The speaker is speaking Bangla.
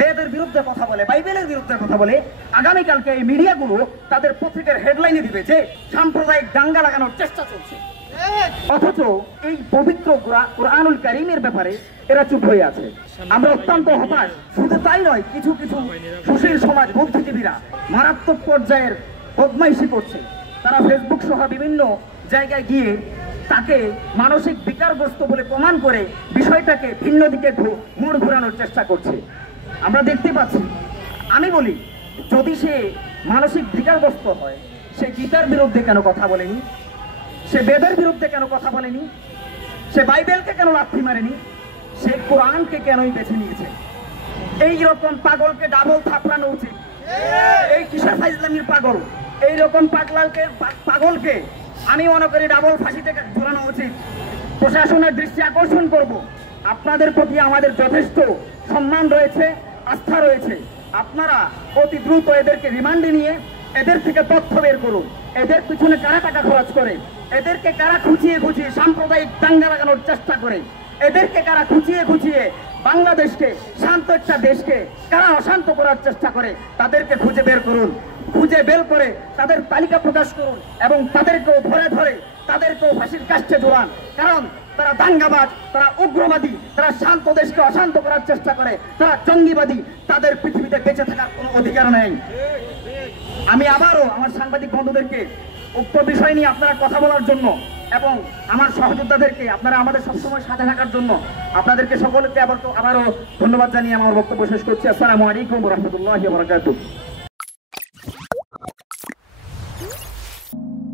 বেদের বিরুদ্ধে কথা বলে, বাইবেলের বিরুদ্ধে কথা বলে, আগামীকালকে এই মিডিয়াগুলো তাদের পত্রিকার হেডলাইনে দিবে যে সাম্প্রদায়িক দাঙ্গা লাগানোর চেষ্টা চলছে। অথচ এই পবিত্র কুরআনুল কারীমের ব্যাপারে এরা চুপ হয়ে আছে। আমরা অত্যন্ত হতাশ। শুধু তাই নয়, কিছু কিছু সুশীল সমাজ বুদ্ধিজীবীরা মারাত্মক পর্যায়ের বদমাইশি করছে। তারা ফেসবুক সহ বিভিন্ন জায়গায় গিয়ে তাকে মানসিক বিকারগ্রস্ত বলে প্রমাণ করে বিষয়টাকে ভিন্ন দিকে মোড় ঘোরানোর চেষ্টা করছে। আমরা দেখতে পাচ্ছি। আমি বলি, যদি সে মানসিক বিকারগ্রস্ত হয়, সে গীতার বিরুদ্ধে কেন কথা বলেনি? সে বেদের বিরুদ্ধে কেন কথা বলেনি? সে বাইবেলকে কেন লাথি মারেনি? সে কোরআনকে কেনই বেছে নিয়েছে? এই রকম পাগলকে ডাবল থাপড়ানো উচিত। এই কিসের ফাইজলামির পাগল, এই রকম পাগলকে আমি মনে করি ডাবল ফাঁসিতে ঝুলানো উচিত। প্রশাসনের দৃষ্টি আকর্ষণ করব, আপনাদের প্রতি আমাদের যথেষ্ট সম্মান রয়েছে, আস্থা রয়েছে। আপনারা অতি দ্রুত এদেরকে রিমান্ডে নিয়ে এদের থেকে তথ্য বের করুন। এদের পিছনে কারা টাকা খরচ করে, এদেরকে কারা খুঁচিয়ে খুঁচিয়ে সাম্প্রদায়িক দাঙ্গা লাগানোর চেষ্টা করে, এদেরকে কারা খুঁচিয়ে খুঁচিয়ে বাংলাদেশকে, শান্ত একটা দেশকে কারা অশান্ত করার চেষ্টা করে, তাদেরকে খুঁজে বের করুন। খুঁজে বের করে তাদের তালিকা প্রকাশ করুন এবং তাদেরকেও ধরে ধরে তাদেরকেও ফাঁসির কাষ্ঠে ঝোলান। কারণ তারা দাঙ্গাবাজ, তারা উগ্রবাদী, তারা শান্ত দেশকে অশান্ত করার চেষ্টা করে, তারা জঙ্গিবাদী। তাদের পৃথিবীতে বেঁচে থাকার কোনো অধিকার নেই। আমি আবারও আমার সাংবাদিক বন্ধুদেরকে উক্ত বিষয় নিয়ে আপনারা কথা বলার জন্য এবং আমার সহযোদ্ধাদেরকে আপনারা আমাদের সবসময় সাথে থাকার জন্য আপনাদেরকে সকলকে আবারও ধন্যবাদ জানিয়ে আমার বক্তব্য শেষ করছি। আসসালামু আলাইকুম ওয়া রাহমাতুল্লাহি ওয়া বারাকাতুহু।